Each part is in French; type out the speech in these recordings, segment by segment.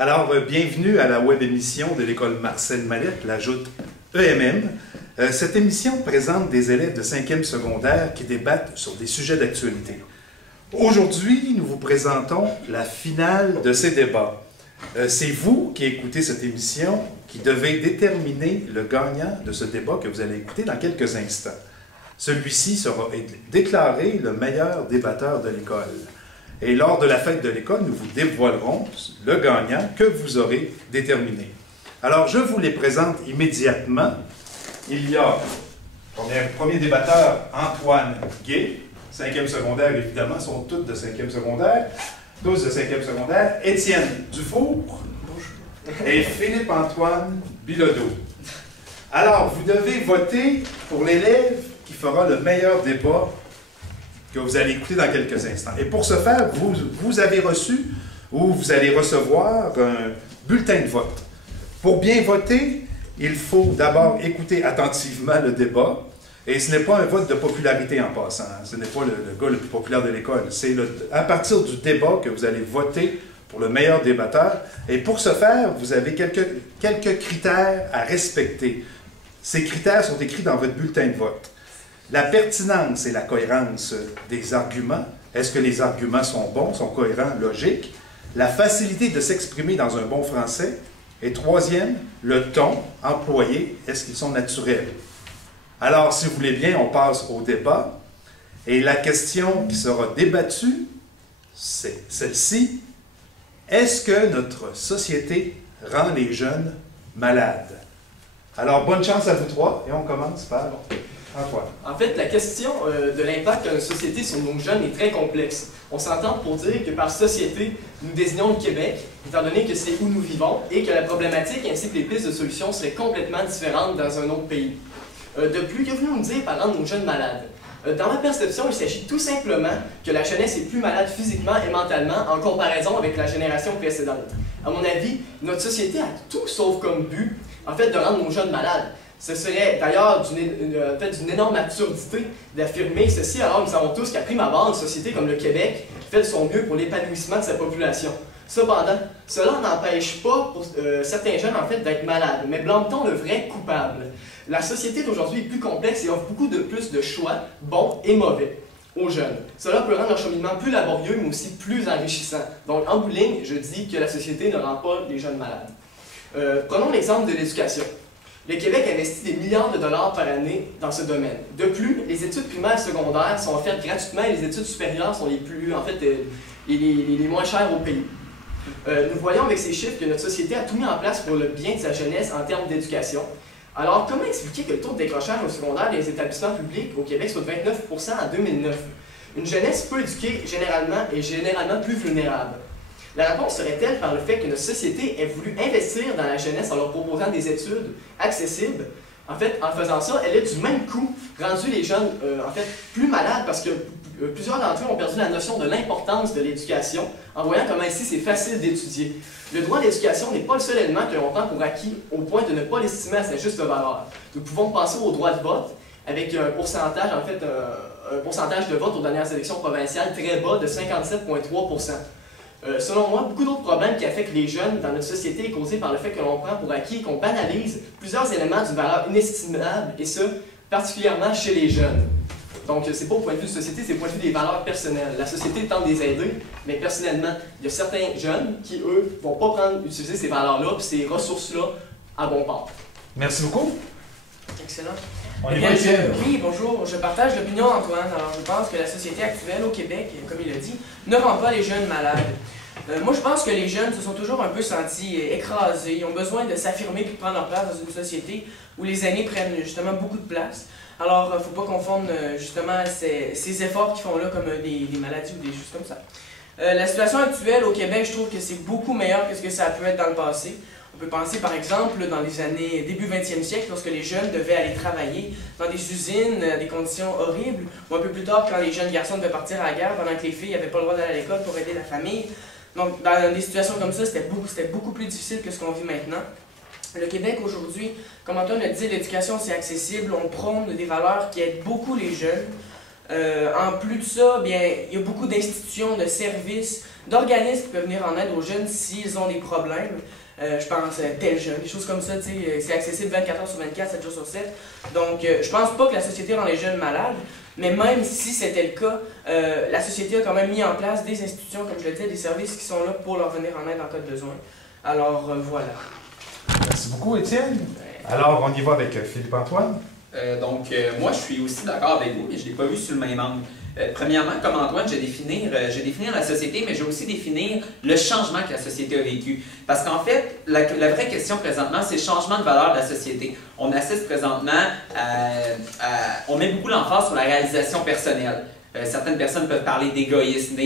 Alors, bienvenue à la web émission de l'école Marcel Mallette, la joute EMM. Cette émission présente des élèves de 5e secondaire qui débattent sur des sujets d'actualité. Aujourd'hui, nous vous présentons la finale de ces débats. C'est vous qui écoutez cette émission qui devez déterminer le gagnant de ce débat que vous allez écouter dans quelques instants. Celui-ci sera déclaré le meilleur débatteur de l'école. Et lors de la fête de l'école, nous vous dévoilerons le gagnant que vous aurez déterminé. Alors, je vous les présente immédiatement. Il y a, premier débatteur, Antoine Gay, 5e secondaire, évidemment, sont tous de 5e secondaire, tous de 5e secondaire. Étienne Dufour. Bonjour. Et Philippe-Antoine Bilodeau. Alors, vous devez voter pour l'élève qui fera le meilleur débat que vous allez écouter dans quelques instants. Et pour ce faire, vous avez reçu ou vous allez recevoir un bulletin de vote. Pour bien voter, il faut d'abord écouter attentivement le débat. Et ce n'est pas un vote de popularité en passant. Ce n'est pas le gars le plus populaire de l'école. C'est à partir du débat que vous allez voter pour le meilleur débatteur. Et pour ce faire, vous avez quelques critères à respecter. Ces critères sont écrits dans votre bulletin de vote. La pertinence et la cohérence des arguments. Est-ce que les arguments sont bons, sont cohérents, logiques? La facilité de s'exprimer dans un bon français. Et troisième, le ton employé. Est-ce qu'ils sont naturels? Alors, si vous voulez bien, on passe au débat. Et la question qui sera débattue, c'est celle-ci. Est-ce que notre société rend les jeunes malades? Alors, bonne chance à vous trois. Et on commence par Antoine. En fait, la question de l'impact de notre société sur nos jeunes est très complexe. On s'entend pour dire que par société, nous désignons le Québec, étant donné que c'est où nous vivons, et que la problématique ainsi que les pistes de solutions seraient complètement différentes dans un autre pays. De plus, que voulons-nous dire par rendre nos jeunes malades? Dans ma perception, il s'agit tout simplement que la jeunesse est plus malade physiquement et mentalement en comparaison avec la génération précédente. À mon avis, notre société a tout sauf comme but, en fait, de rendre nos jeunes malades. Ce serait d'ailleurs d'une énorme absurdité d'affirmer ceci, alors nous savons tous qu'à prime abord, une société comme le Québec fait de son mieux pour l'épanouissement de sa population. Cependant, cela n'empêche pas pour certains jeunes en fait d'être malades, mais blâme-t-on le vrai coupable? La société d'aujourd'hui est plus complexe et offre beaucoup plus de choix, bons et mauvais, aux jeunes. Cela peut rendre leur cheminement plus laborieux, mais aussi plus enrichissant. Donc, en bout de ligne, je dis que la société ne rend pas les jeunes malades. Prenons l'exemple de l'éducation. Le Québec investit des milliards de dollars par année dans ce domaine. De plus, les études primaires et secondaires sont offertes gratuitement et les études supérieures sont les moins chères au pays. Nous voyons avec ces chiffres que notre société a tout mis en place pour le bien de sa jeunesse en termes d'éducation. Alors, comment expliquer que le taux de décrochage au secondaire des établissements publics au Québec soit de 29% en 2009? Une jeunesse peu éduquée est généralement plus vulnérable. La réponse serait-elle par le fait que notre société ait voulu investir dans la jeunesse en leur proposant des études accessibles? En fait, en faisant ça, elle a du même coup rendu les jeunes plus malades parce que plusieurs d'entre eux ont perdu la notion de l'importance de l'éducation en voyant comment ici c'est facile d'étudier. Le droit à l'éducation n'est pas le seul élément que l'on prend pour acquis au point de ne pas l'estimer à sa juste valeur. Nous pouvons penser au droit de vote avec un pourcentage de vote aux dernières élections provinciales très bas de 57,3%. Selon moi, beaucoup d'autres problèmes qui affectent les jeunes dans notre société est causé par le fait que l'on prend pour acquis et qu'on banalise plusieurs éléments d'une valeur inestimable, et ce, particulièrement chez les jeunes. Donc, c'est pas au point de vue de société, c'est au point de vue des valeurs personnelles. La société tente de les aider, mais personnellement, il y a certains jeunes qui, eux, vont pas utiliser ces valeurs-là et ces ressources-là à bon port. Merci beaucoup. Excellent. Oui, bonjour. Je partage l'opinion d'Antoine. Alors, je pense que la société actuelle au Québec, comme il l'a dit, ne rend pas les jeunes malades. Moi, je pense que les jeunes se sont toujours un peu sentis écrasés. Ils ont besoin de s'affirmer et de prendre leur place dans une société où les aînés prennent justement beaucoup de place. Alors, il ne faut pas confondre justement ces efforts qu'ils font là comme des maladies ou des choses comme ça. La situation actuelle au Québec, je trouve que c'est beaucoup meilleur que ce que ça a pu être dans le passé. On peut penser par exemple dans les années début 20e siècle, lorsque les jeunes devaient aller travailler dans des usines, des conditions horribles, ou un peu plus tard quand les jeunes garçons devaient partir à la guerre pendant que les filles n'avaient pas le droit d'aller à l'école pour aider la famille. Donc dans des situations comme ça, c'était beaucoup plus difficile que ce qu'on vit maintenant. Le Québec aujourd'hui, comme Antoine l'a dit, l'éducation c'est accessible, on prône des valeurs qui aident beaucoup les jeunes. En plus de ça, bien, il y a beaucoup d'institutions, de services, d'organismes qui peuvent venir en aide aux jeunes s'ils ont des problèmes. Je pense tel jeune, des choses comme ça, tu sais, c'est accessible 24 heures sur 24, 7 jours sur 7. Donc, je pense pas que la société rend les jeunes malades, mais même si c'était le cas, la société a quand même mis en place des institutions, comme je le disais, des services qui sont là pour leur venir en aide en cas de besoin. Alors, voilà. Merci beaucoup, Étienne. Alors, on y va avec Philippe-Antoine. Moi, je suis aussi d'accord avec vous, mais je ne l'ai pas vu sur le même angle. Premièrement, comme Antoine, je vais définir la société, mais je vais aussi définir le changement que la société a vécu. Parce qu'en fait, la vraie question présentement, c'est le changement de valeur de la société. On assiste présentement on met beaucoup l'emphase sur la réalisation personnelle. Certaines personnes peuvent parler d'égoïsme,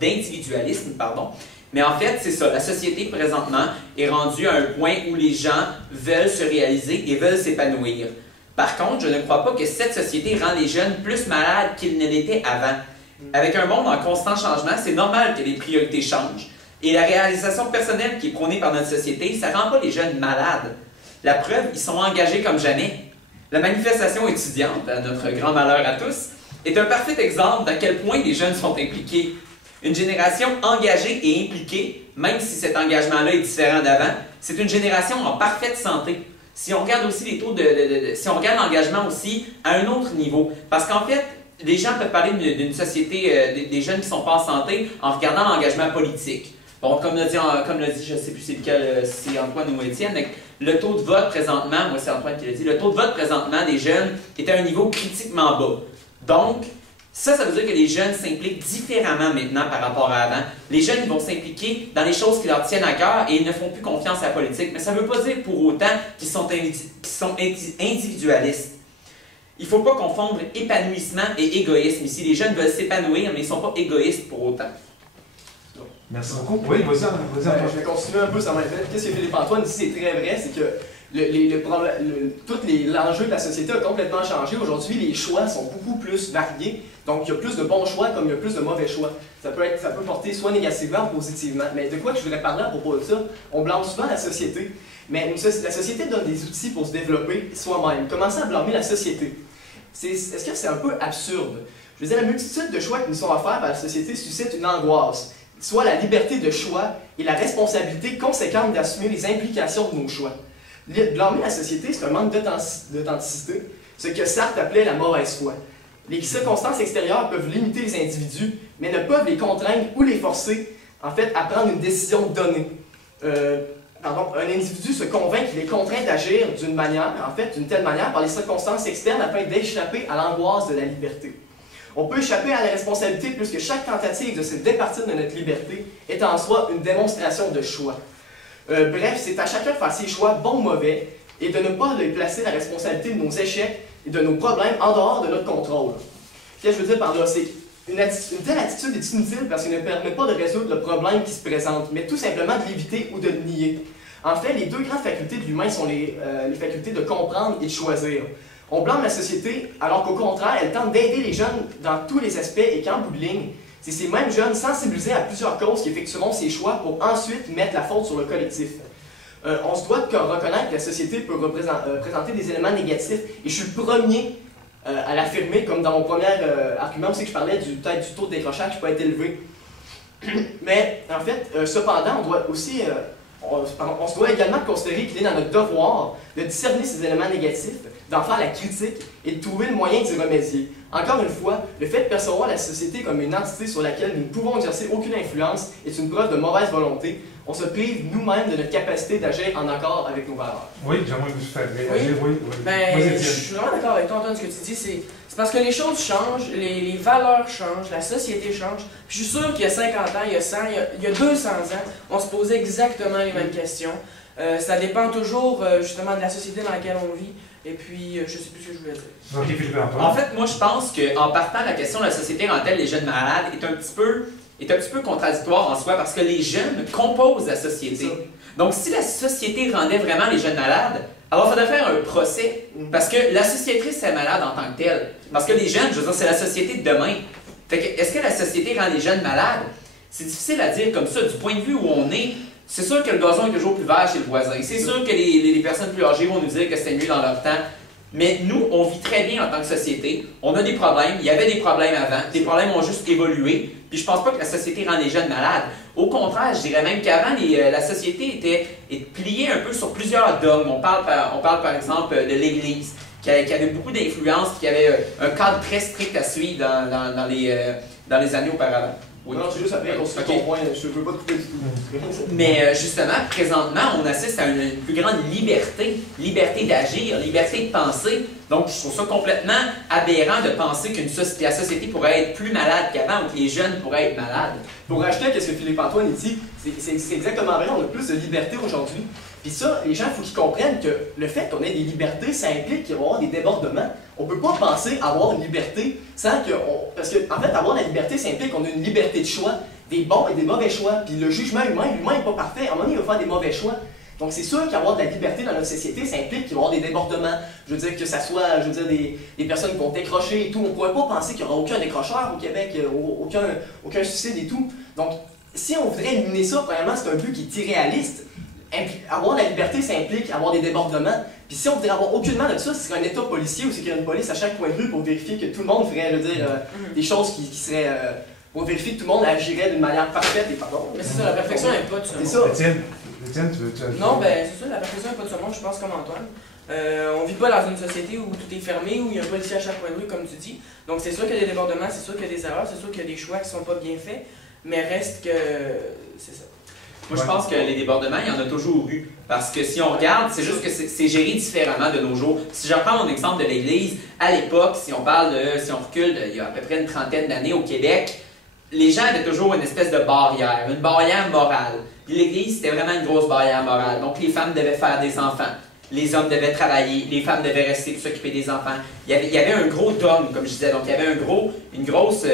d'individualisme, pardon. Mais en fait, c'est ça. La société, présentement, est rendue à un point où les gens veulent se réaliser et veulent s'épanouir. Par contre, je ne crois pas que cette société rend les jeunes plus malades qu'ils ne l'étaient avant. Avec un monde en constant changement, c'est normal que les priorités changent. Et la réalisation personnelle qui est prônée par notre société, ça ne rend pas les jeunes malades. La preuve, ils sont engagés comme jamais. La manifestation étudiante, à notre grand malheur à tous, est un parfait exemple d'à quel point les jeunes sont impliqués. Une génération engagée et impliquée, même si cet engagement-là est différent d'avant, c'est une génération en parfaite santé. Si on regarde aussi les taux si on regarde l'engagement aussi à un autre niveau, parce qu'en fait, les gens peuvent parler d'une société, des jeunes qui ne sont pas en santé, en regardant l'engagement politique. Bon, comme l'a dit, je ne sais plus c'est lequel, c'est Antoine ou Étienne, mais le taux de vote présentement, moi c'est Antoine qui l'a dit, le taux de vote présentement des jeunes est à un niveau critiquement bas. Donc, ça veut dire que les jeunes s'impliquent différemment maintenant par rapport à avant. Les jeunes ils vont s'impliquer dans les choses qui leur tiennent à cœur et ils ne font plus confiance à la politique. Mais ça ne veut pas dire pour autant qu'ils sont individualistes. Il ne faut pas confondre épanouissement et égoïsme. Ici, les jeunes veulent s'épanouir, mais ils ne sont pas égoïstes pour autant. Merci beaucoup. Oui, vas-y, Antoine. Je vais continuer un peu sur ma tête. Qu'est-ce que Philippe-Antoine dit, c'est très vrai, c'est que l'enjeu de la société a complètement changé. Aujourd'hui, les choix sont beaucoup plus variés. Donc, il y a plus de bons choix comme il y a plus de mauvais choix. Ça peut porter soit négativement ou positivement. Mais de quoi que je voudrais parler à propos de ça? On blâme souvent la société. Mais la société donne des outils pour se développer soi-même. Commencer à blâmer la société. Est-ce que c'est un peu absurde? Je veux dire, la multitude de choix qui nous sont offerts par la société suscite une angoisse. Soit la liberté de choix et la responsabilité conséquente d'assumer les implications de nos choix. Blâmer la société, c'est un manque d'authenticité, ce que Sartre appelait la mauvaise foi. Les circonstances extérieures peuvent limiter les individus, mais ne peuvent les contraindre ou les forcer, en fait, à prendre une décision donnée. Un individu se convainc qu'il est contraint d'agir d'une telle manière par les circonstances externes afin d'échapper à l'angoisse de la liberté. On peut échapper à la responsabilité puisque chaque tentative de se départir de notre liberté est en soi une démonstration de choix. Bref, c'est à chacun de faire ses choix, bons ou mauvais, et de ne pas placer la responsabilité de nos échecs et de nos problèmes en dehors de notre contrôle. Qu'est-ce que je veux dire par là? C'est une telle attitude est inutile parce qu'elle ne permet pas de résoudre le problème qui se présente, mais tout simplement de l'éviter ou de le nier. En fait, les deux grandes facultés de l'humain sont les facultés de comprendre et de choisir. On blâme la société alors qu'au contraire, elle tente d'aider les jeunes dans tous les aspects et qu'en bout de ligne, c'est ces mêmes jeunes sensibilisés à plusieurs causes qui effectueront ces choix pour ensuite mettre la faute sur le collectif. On se doit de reconnaître que la société peut présenter des éléments négatifs et je suis le premier à l'affirmer, comme dans mon premier argument aussi que je parlais du taux de décrochage qui peut être élevé. Mais en fait, cependant, on doit aussi... on se doit également considérer qu'il est dans notre devoir de discerner ces éléments négatifs, d'en faire la critique et de trouver le moyen d'y remédier. Encore une fois, le fait de percevoir la société comme une entité sur laquelle nous ne pouvons exercer aucune influence est une preuve de mauvaise volonté. On se prive nous-mêmes de notre capacité d'agir en accord avec nos valeurs. Oui, j'aimerais vous faire réagir. Oui. Ben, je suis vraiment d'accord avec toi, Antoine, ce que tu dis. C'est parce que les choses changent, les valeurs changent, la société change. Puis je suis sûr qu'il y a 50 ans, il y a 100, il y a 200 ans, on se posait exactement les mêmes questions. Ça dépend toujours justement de la société dans laquelle on vit. Et puis, je sais plus ce que je voulais dire. En fait, moi, je pense qu'en partant, la question de la société rend-elle les jeunes malades est un petit peu contradictoire en soi parce que les jeunes composent la société. Donc, si la société rendait vraiment les jeunes malades, alors il faudrait faire un procès parce que la société serait malade en tant que telle. Parce que les jeunes, je veux dire, c'est la société de demain. Fait que, est-ce que la société rend les jeunes malades? C'est difficile à dire comme ça. Du point de vue où on est, c'est sûr que le gazon est toujours plus vert chez le voisin. C'est sûr que les personnes plus âgées vont nous dire que c'était mieux dans leur temps. Mais nous, on vit très bien en tant que société. On a des problèmes. Il y avait des problèmes avant. Des problèmes ont juste évolué. Puis je pense pas que la société rend les jeunes malades. Au contraire, je dirais même qu'avant, la société était pliée un peu sur plusieurs dogmes. On parle par exemple de l'Église, qui avait beaucoup d'influence, qui avait un cadre très strict à suivre dans les années auparavant. Oui. Non, c'est juste après qu'on se ton point, je ne veux pas te couper du tout. Mais justement, présentement, on assiste à une plus grande liberté d'agir, liberté de penser. Donc, je trouve ça complètement aberrant de penser que la société pourrait être plus malade qu'avant ou que les jeunes pourraient être malades. Pour rajouter à ce que Philippe-Antoine dit, c'est exactement vrai, on a plus de liberté aujourd'hui. Puis ça, les gens, il faut qu'ils comprennent que le fait qu'on ait des libertés, ça implique qu'il va y avoir des débordements. On ne peut pas penser avoir une liberté sans que... Parce que, en fait, avoir la liberté, ça implique qu'on a une liberté de choix, des bons et des mauvais choix. Puis le jugement humain, l'humain n'est pas parfait. À un moment donné, il va faire des mauvais choix. Donc c'est sûr qu'avoir de la liberté dans notre société, ça implique qu'il va y avoir des débordements. Je veux dire que ça soit, des personnes qui vont décrocher et tout. On ne pourrait pas penser qu'il n'y aura aucun décrocheur au Québec, aucun suicide et tout. Donc, si on voudrait éliminer ça, premièrement, c'est un but qui est irréaliste. Avoir la liberté, ça implique avoir des débordements. Puis si on voudrait avoir aucunement de ça, ce serait un état policier où c'est qu'il y a une police à chaque coin de rue pour vérifier que tout le monde ferait, des choses qui seraient... pour vérifier que tout le monde agirait d'une manière parfaite et pardon. Mais c'est ça, la perfection n'est pas de ce monde. C'est ça. Étienne, tu veux... Non, ben c'est ça, la perfection n'est pas de ce monde, je pense comme Antoine. On vit pas dans une société où tout est fermé, où il y a un policier à chaque coin de rue, comme tu dis. Donc c'est sûr qu'il y a des débordements, c'est sûr qu'il y a des erreurs, c'est sûr qu'il y a des choix qui sont pas bien faits, mais reste que... c'est ça. Moi, je pense que les débordements, il y en a toujours eu. Parce que si on regarde, c'est juste que c'est géré différemment de nos jours. Si je reprends mon exemple de l'Église, à l'époque, si on recule il y a à peu près une trentaine d'années au Québec, les gens avaient toujours une espèce de barrière, une barrière morale. Puis l'Église, c'était vraiment une grosse barrière morale. Donc les femmes devaient faire des enfants, les hommes devaient travailler, les femmes devaient rester pour s'occuper des enfants. Il y avait un gros dogme, comme je disais. Donc il y avait une grosse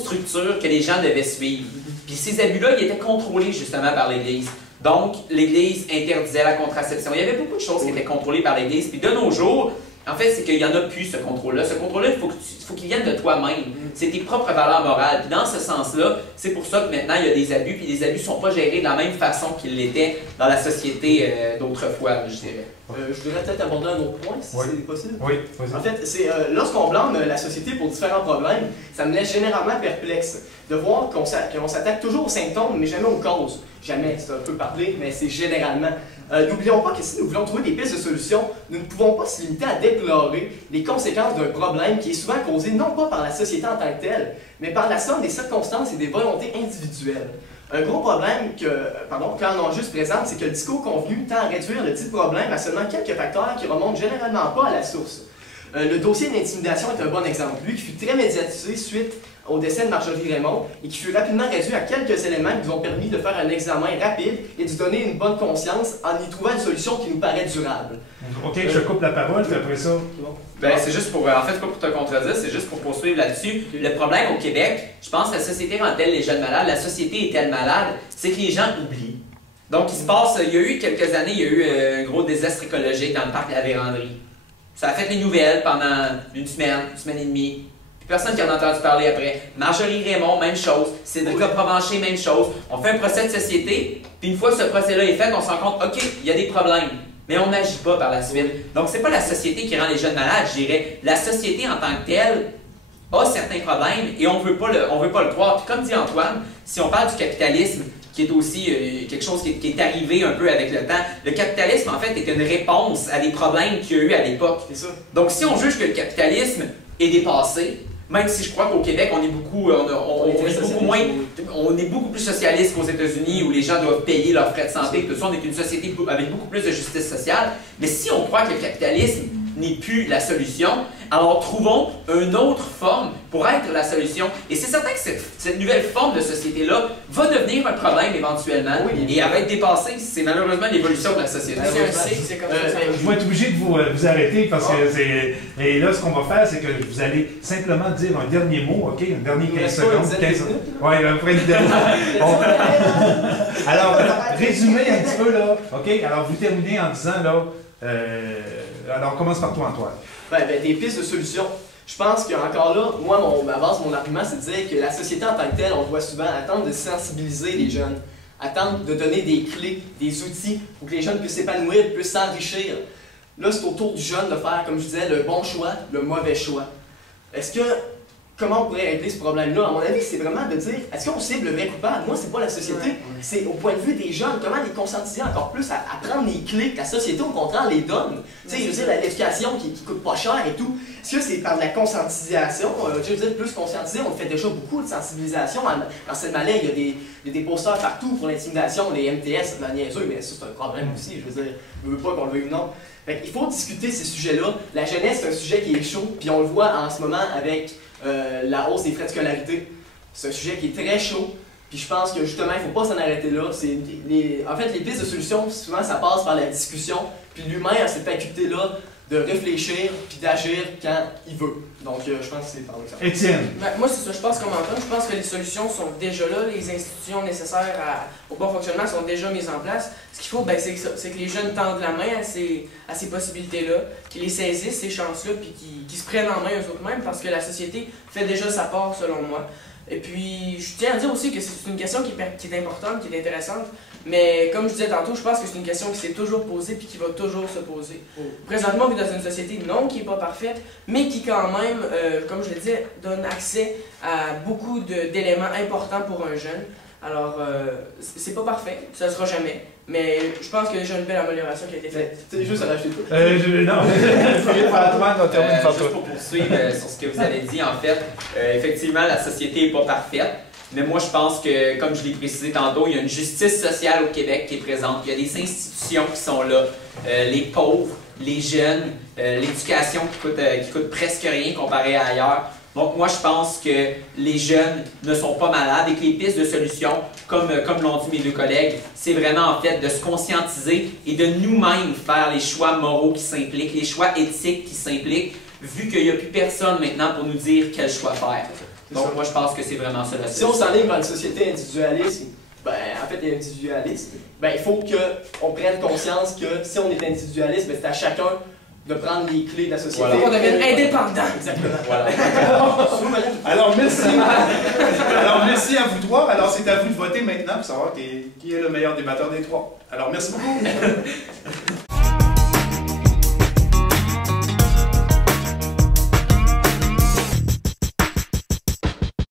structure que les gens devaient suivre. Puis ces abus-là, ils étaient contrôlés justement par l'Église. Donc, l'Église interdisait la contraception. Il y avait beaucoup de choses qui étaient contrôlées par l'Église. Puis de nos jours, en fait, c'est qu'il n'y en a plus, ce contrôle-là. Ce contrôle-là, il faut qu'il vienne de toi-même. C'est tes propres valeurs morales. Puis dans ce sens-là, c'est pour ça que maintenant, il y a des abus. Puis les abus ne sont pas gérés de la même façon qu'ils l'étaient dans la société d'autrefois, je dirais. Je voudrais peut-être aborder un autre point, si c'est possible. Oui, vas-y. En fait, c'est lorsqu'on blâme la société pour différents problèmes, ça me laisse généralement perplexe de voir qu'on s'attaque toujours aux symptômes, mais jamais aux causes. Jamais, c'est un peu parlé, mais c'est généralement. N'oublions pas que si nous voulons trouver des pistes de solutions, nous ne pouvons pas se limiter à déplorer les conséquences d'un problème qui est souvent causé non pas par la société en tant que telle, mais par la somme des circonstances et des volontés individuelles. Un gros problème qu'en enjeu se présente, c'est que le discours convenu tend à réduire le dit problème à seulement quelques facteurs qui remontent généralement pas à la source. Le dossier d'intimidation est un bon exemple. Lui qui fut très médiatisé suite au décès de Marjorie Raymond et qui fut rapidement réduit à quelques éléments qui nous ont permis de faire un examen rapide et de donner une bonne conscience en y trouvant une solution qui nous paraît durable. Ok, je coupe la parole, puis après ça... Ben, c'est juste pour, en fait, pas pour te contredire, c'est juste pour poursuivre là-dessus. Le problème au Québec, je pense que la société rend-elle les jeunes malades, la société est-elle malade, c'est que les gens oublient. Donc, il y a eu quelques années, il y a eu un gros désastre écologique dans le parc de la Vérandrie. Ça a fait les nouvelles pendant une semaine et demie. Personne qui en a entendu parler après. Marjorie Raymond, même chose. Cédrica Provencher, même chose. On fait un procès de société, puis une fois que ce procès-là est fait, on se rend compte, OK, il y a des problèmes. Mais on n'agit pas par la suite. Donc, c'est pas la société qui rend les jeunes malades, je dirais. La société en tant que telle a certains problèmes et on veut pas le croire. Puis comme dit Antoine, si on parle du capitalisme, qui est aussi quelque chose qui est arrivé un peu avec le temps, le capitalisme, en fait, est une réponse à des problèmes qu'il y a eu à l'époque. Donc, si on juge que le capitalisme est dépassé, même si je crois qu'au Québec, on est beaucoup plus socialiste qu'aux États-Unis, où les gens doivent payer leurs frais de santé, tout ça, on est une société avec beaucoup plus de justice sociale. Mais si on croit que le capitalisme n'est plus la solution, alors trouvons une autre forme pour être la solution. Et c'est certain que cette nouvelle forme de société-là va devenir un problème éventuellement, et elle va être dépassée. C'est malheureusement l'évolution de la société. C'est comme ça. Je vais être obligé de vous arrêter parce que c'est... Et là, ce qu'on va faire, c'est que vous allez simplement dire un dernier mot, OK? Un dernier 15 secondes. 15 secondes. Oui, après le dernier. Alors, résumez un petit peu, là. OK? Alors, vous terminez en disant, là... alors, on commence par toi, Antoine. Des pistes de solutions. Je pense qu'encore là, moi, mon argument, c'est de dire que la société en tant que telle, on doit souvent attendre de sensibiliser les jeunes, attendre de donner des clés, des outils pour que les jeunes puissent s'épanouir, puissent s'enrichir. là, c'est au tour du jeune de faire, comme je disais, le bon choix, le mauvais choix. Comment on pourrait régler ce problème-là? À mon avis, c'est vraiment de dire, est-ce qu'on cible le vrai coupable? Moi, c'est pas la société, c'est au point de vue des jeunes, comment les conscientiser encore plus à prendre les clés que la société, au contraire, les donne. Tu sais, je veux dire, l'éducation qui coûte pas cher et tout. Est-ce que c'est par de la conscientisation? Je veux dire, plus conscientiser, on fait déjà beaucoup de sensibilisation. Dans cette Malais, il y a des posters partout pour l'intimidation, les MTS, c'est de la niaiseux, mais ça, c'est un problème aussi. Je veux dire, je veux pas qu'on le veuille ou non. Il faut discuter ces sujets-là. La jeunesse, c'est un sujet qui est chaud, puis on le voit en ce moment avec la hausse des frais de scolarité. C'est un sujet qui est très chaud, puis je pense que justement, il ne faut pas s'en arrêter là. En fait, les pistes de solutions, souvent, ça passe par la discussion, puis l'humain a cette faculté-là de réfléchir puis d'agir quand il veut. Donc, je pense que c'est par là que ça va. Étienne. Moi, c'est ça, je pense comme Antoine, je pense que les solutions sont déjà là, les institutions nécessaires au bon fonctionnement sont déjà mises en place. Ce qu'il faut, c'est que les jeunes tendent la main à ces possibilités-là, qu'ils les saisissent, ces chances-là, puis qu'ils se prennent en main eux-mêmes, parce que la société fait déjà sa part, selon moi. Et puis, je tiens à dire aussi que c'est une question qui est importante, qui est intéressante, mais comme je disais tantôt, je pense que c'est une question qui s'est toujours posée puis qui va toujours se poser. Présentement, on vit dans une société, non, qui n'est pas parfaite, mais qui quand même, comme je le disais, donne accès à beaucoup d'éléments importants pour un jeune. Alors, c'est pas parfait, ça ne sera jamais, mais je pense qu'il y a déjà une belle amélioration qui a été faite. Tu sais, juste à rajouter tout. Non, juste pour poursuivre sur ce que vous avez dit, en fait, effectivement, la société n'est pas parfaite, mais moi, je pense que, comme je l'ai précisé tantôt, il y a une justice sociale au Québec qui est présente, il y a des institutions qui sont là, les pauvres, les jeunes, l'éducation qui coûte presque rien comparé à ailleurs. Donc moi, je pense que les jeunes ne sont pas malades et que les pistes de solutions, comme l'ont dit mes deux collègues, c'est vraiment en fait de se conscientiser et de nous-mêmes faire les choix moraux qui s'impliquent, les choix éthiques qui s'impliquent, vu qu'il n'y a plus personne maintenant pour nous dire quel choix faire. Donc moi, je pense que c'est vraiment ça la solution. Si on s'enligne vers une société individualiste, il faut qu'on prenne conscience que si on est individualiste, c'est à chacun de prendre les clés de la société. Voilà. Qu'on devienne indépendant. Exactement. Voilà. Alors, merci. Alors, merci à vous trois. Alors, c'est à vous de voter maintenant pour savoir qui est le meilleur débatteur des trois. Alors, merci beaucoup.